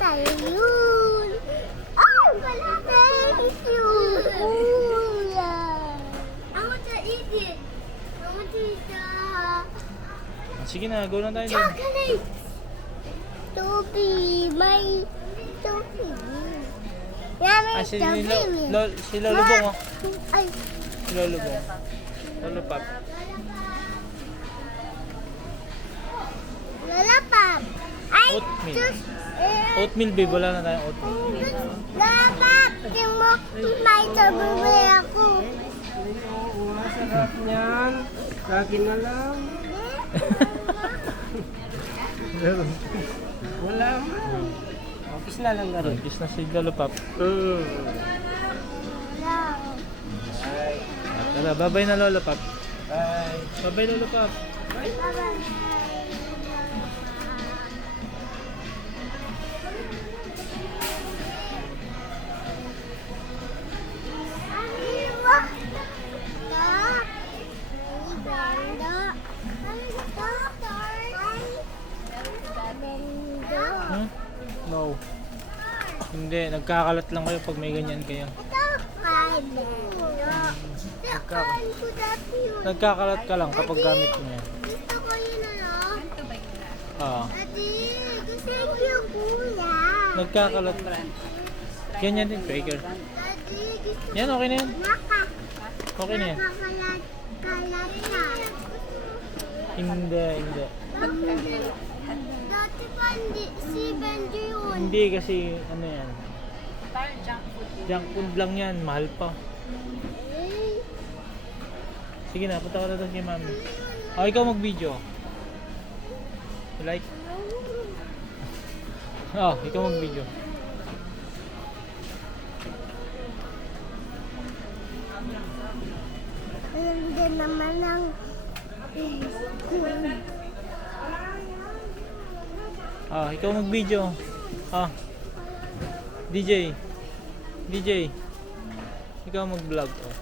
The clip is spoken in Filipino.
tayo yun. Ay, wala. Thank you. I want to eat it. I want to eat the Sige na, go na tayo dun. chocolate. Toby, may Toby. Ah, si Lolo Bong, oh. Ay, Si Lolo Bong. Lolo Pop. lalapap. Ay, Oatmeal. just, Oatmeal, babe. Wala na tayong oatmeal. lalapap. Tingnan mo, may tabubay ako. Sarap niyan. Kakin na lang. Meron. Wala man. Office na lang na rin. Kiss na si Lolo Pop. Tara, bye-bye na Lolo Pop. Bye. Bye-bye Lolo Pop. Hmm? No. Hindi, nagkakalat lang kayo pag may ganyan kayo. Nagkakalat ka lang kapag gamit mo yan. Gusto ko yun Oo. Ate, gusto ko yung kuya. Nagkakalat. Ganyan din, Quaker. Ate, gusto Yan, okay na yan. Okay na yan. Nakakalat na. Hindi, hindi. Dati pa hindi, si Benji yun. Hindi kasi, ano yan. Junk food lang yan, mahal pa. Sige na, punta ka na doon kay mami. O, ikaw mag-video. You like? Oh, ikaw mag-video. Hindi naman ang Ah, ikaw mag-video. Ah. DJ. DJ. Ikaw mag-vlog. Oh.